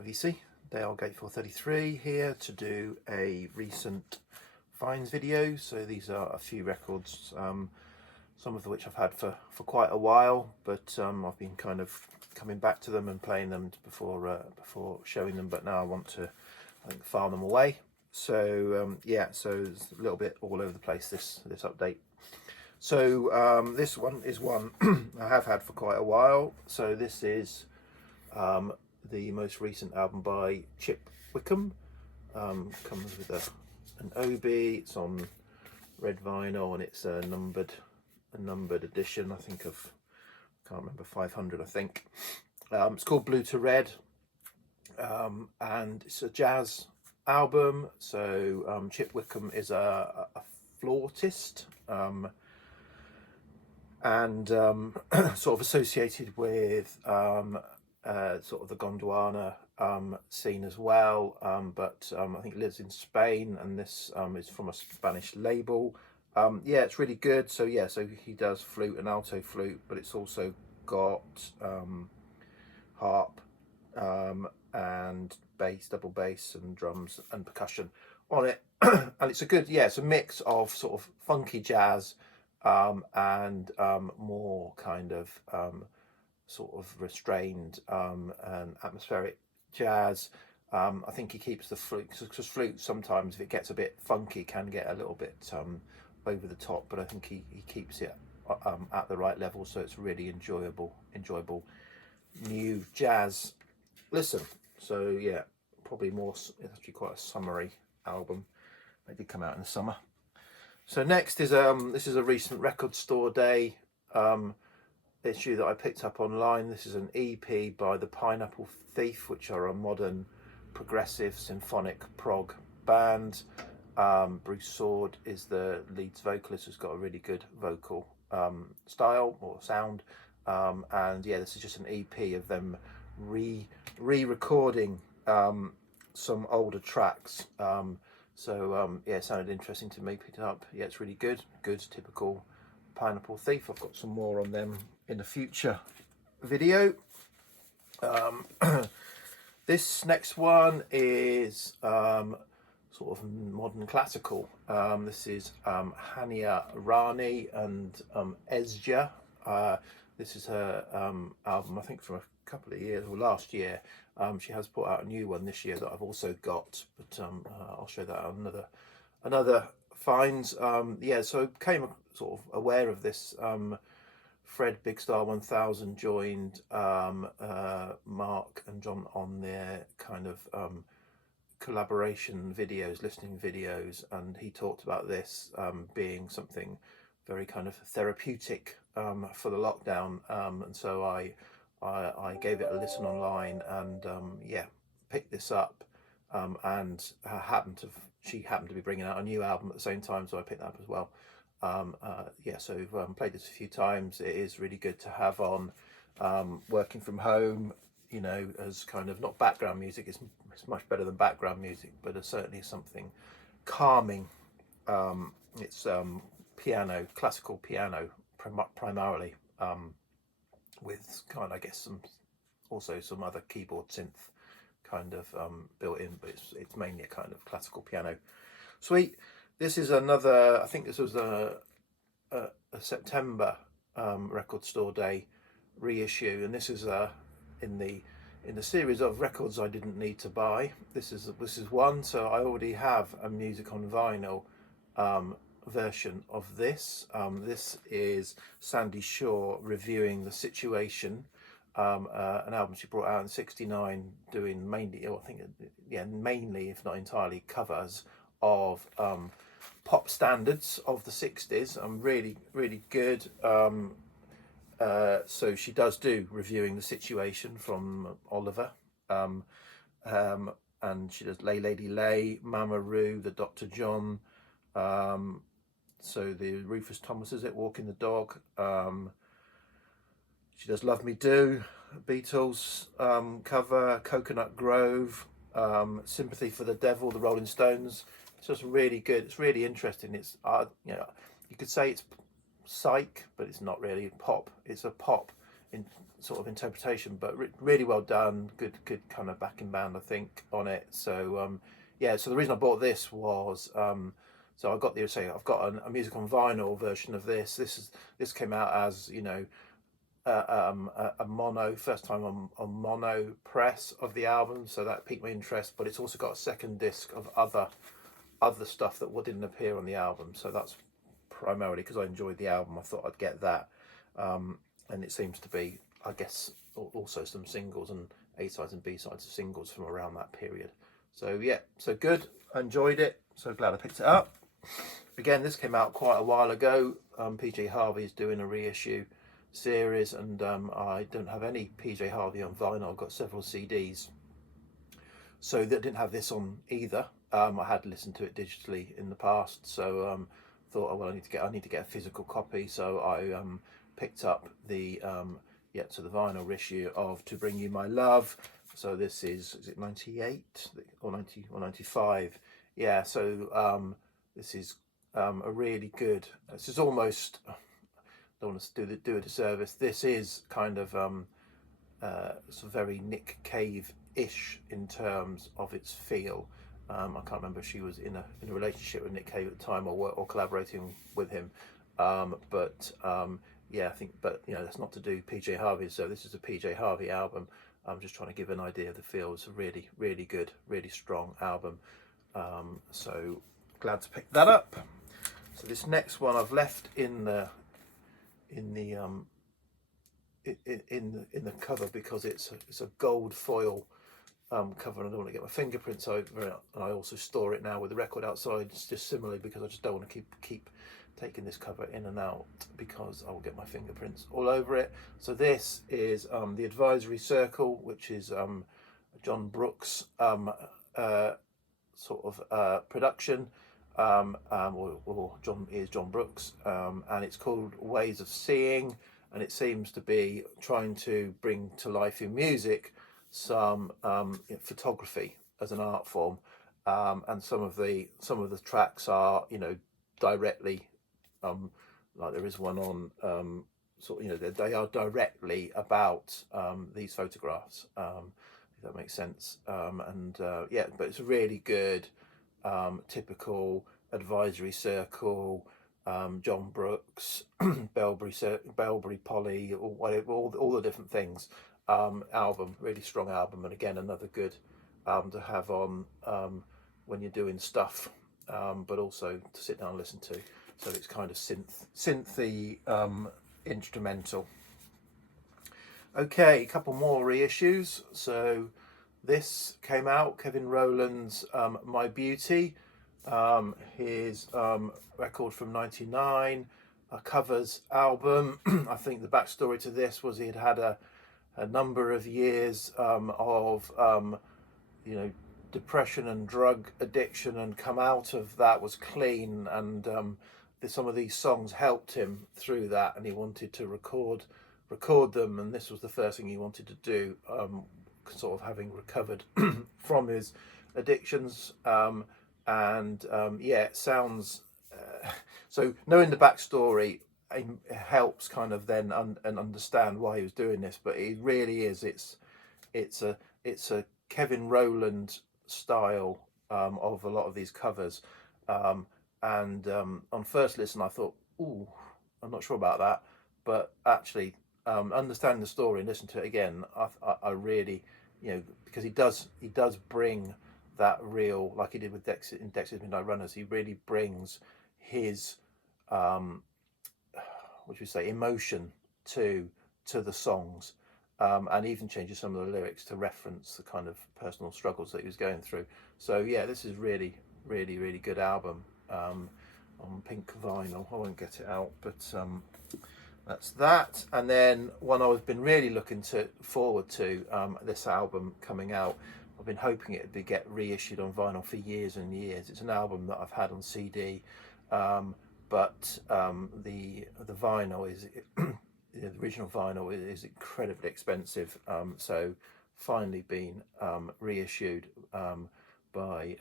IVC, Dale Gate 433 here to do a recent finds video. So these are a few records, some of which I've had for quite a while, but I've been kind of coming back to them and playing them before showing them, but now I want to, I think, file them away. So yeah, so it's a little bit all over the place, this update. So this one is one I have had for quite a while. So this is the most recent album by Wickham. Comes with an OB. It's on red vinyl and it's a numbered edition. I think can't remember, 500 I think. It's called Blue to Red, and it's a jazz album. So Wickham is a flautist, and sort of associated with sort of the Gondwana scene as well, but I think lives in Spain, and this is from a Spanish label. Yeah, it's really good. So yeah, so he does flute and alto flute, but it's also got harp and bass, double bass, and drums and percussion on it. And it's a good, yeah, it's a mix of sort of funky jazz and more kind of sort of restrained and atmospheric jazz. I think he keeps the flute, because flute sometimes, if it gets a bit funky, can get a little bit over the top, but I think he keeps it at the right level, so it's really enjoyable new jazz listen. So yeah, probably more, it's actually quite a summery album. It did come out in the summer. So next is this is a recent Record Store Day issue that I picked up online. This is an EP by the Pineapple Thief, which are a modern progressive symphonic prog band. Bruce Sword is the lead vocalist, who's got a really good vocal style or sound, and yeah, this is just an EP of them re-recording some older tracks. So yeah, it sounded interesting to me. Picked it up. Yeah, it's really good, typical Pineapple Thief. I've got some more on them in a future video. This next one is sort of modern classical. This is Hania Rin and Ezja. This is her album, I think, from a couple of years, or last year. She has put out a new one this year that I've also got, but I'll show that out another finds. Yeah, so became sort of aware of this. Fred Big Star 1000 joined Mark and John on their kind of collaboration videos, listening videos, and he talked about this being something very kind of therapeutic for the lockdown, and so I gave it a listen online, and yeah, picked this up, and she happened to be bringing out a new album at the same time, so I picked that up as well. Yeah, so played this a few times. It is really good to have on working from home, you know, as kind of not background music. It's much better than background music, but it's certainly something calming. It's piano, classical piano primarily, with kind of, I guess, some other keyboard synth kind of built in, but it's mainly a kind of classical piano. Sweet. This is another, I think this was a September Record Store Day reissue, and this is in the series of records I didn't need to buy. This is one. So I already have a music on vinyl version of this. This is Sandy Shaw reviewing The Situation, an album she brought out in '69, doing mainly, I think, yeah, mainly if not entirely covers of pop standards of the '60s. Really good. So she does do reviewing The Situation from Oliver, and she does Lay Lady Lay, Mama Roo, the Dr. John, so the Rufus Thomas, is it, Walking the Dog. She does Love Me Do, Beatles cover, Coconut Grove, Sympathy for the Devil, the Rolling Stones. It's just really good. It's really interesting. It's you know, you could say it's psych, but it's not really pop. It's a pop sort of interpretation, but really well done. Good kind of backing band, I think, on it. So yeah. So the reason I bought this was so I got I've got a music on vinyl version of this. This came out as, you know, a mono, first time on mono press of the album, so that piqued my interest. But it's also got a second disc of other stuff that didn't appear on the album, so that's primarily because I enjoyed the album. I thought I'd get that, and it seems to be, I guess, also some singles and A-sides and B-sides of singles from around that period. So yeah, so good. I enjoyed it. So glad I picked it up. Again, this came out quite a while ago. PJ Harvey is doing a reissue series, and I don't have any PJ Harvey on vinyl. I've got several CDs, so that didn't have this on either. I had listened to it digitally in the past, so thought, oh, well, I need to get a physical copy. So I picked up the so the vinyl issue of To Bring You My Love. So this is it 98 or 90 or 95? Yeah. So this is a really good. This is almost, don't want to do a disservice. This is kind of sort of very Nick Cave-ish in terms of its feel. I can't remember if she was in a relationship with Nick Cave at the time, or collaborating with him. Yeah, I think. But you know, that's not to do PJ Harvey. So this is a PJ Harvey album. I'm just trying to give an idea of the feel. It's a really, really good, really strong album. So glad to pick that up. So this next one I've left in the cover because it's a gold foil cover, and I don't want to get my fingerprints over it. And I also store it now with the record outside, just similarly, because I just don't want to keep taking this cover in and out, because I will get my fingerprints all over it. So this is the Advisory Circle, which is John Brooks sort of production, or John Brooks, and it's called Ways of Seeing, and it seems to be trying to bring to life in music some photography as an art form, and some of the tracks are, you know, directly like there is one on sort of, you know, they are directly about these photographs, if that makes sense. Yeah, but it's really good, typical Advisory Circle, John Brooks, Belbury Polly, or whatever, all the different things. Album, really strong album, and again another good album to have on when you're doing stuff, but also to sit down and listen to. So it's kind of synthy, instrumental. Okay, a couple more reissues. So this came out, Kevin Rowland's My Beauty, his record from '99, a covers album. I think the backstory to this was he had a number of years of you know, depression and drug addiction, and come out of that, was clean, and some of these songs helped him through that, and he wanted to record them, and this was the first thing he wanted to do, sort of having recovered from his addictions, yeah, it sounds so knowing the backstory, it helps kind of then and understand why he was doing this. But it really is, it's a Kevin Rowland style of a lot of these covers, on first listen I thought, ooh, I'm not sure about that, but actually understanding the story and listen to it again, I really, you know, because he does bring that real, like he did with Dexter's Midnight Runners, he really brings his what should we say, emotion to the songs, and even changes some of the lyrics to reference the kind of personal struggles that he was going through. So yeah, this is really, really, really good album, on pink vinyl. I won't get it out, but that's that. And then one I've been really looking forward to, this album coming out. I've been hoping it would get reissued on vinyl for years and years. It's an album that I've had on CD, but the vinyl is the original vinyl is incredibly expensive. So finally been reissued by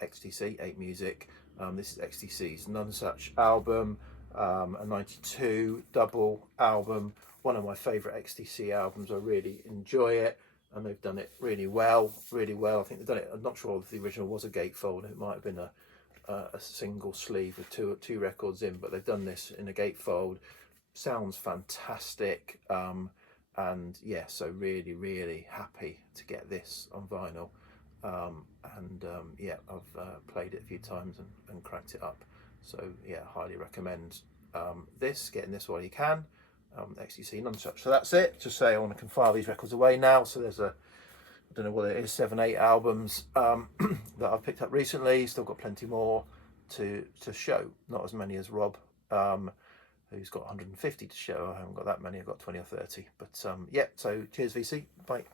XTC 8 Music. This is XTC's None Such album, a '92 double album. one of my favourite XTC albums. I really enjoy it, and they've done it really well, really well. I think they've done it, I'm not sure if the original was a gatefold, it might have been a single sleeve with two records in, but they've done this in a gatefold. Sounds fantastic, and yeah, so really happy to get this on vinyl. Yeah, I've played it a few times and cracked it up, so yeah, highly recommend getting this while you can. XTC Nunchuck. So that's it. Just say I can file these records away now. So there's I don't know what it is, 7-8 albums that I've picked up recently. Still got plenty more to show. Not as many as Rob, who's got 150 to show. I haven't got that many. I've got 20 or 30. But yeah, so cheers VC. Bye.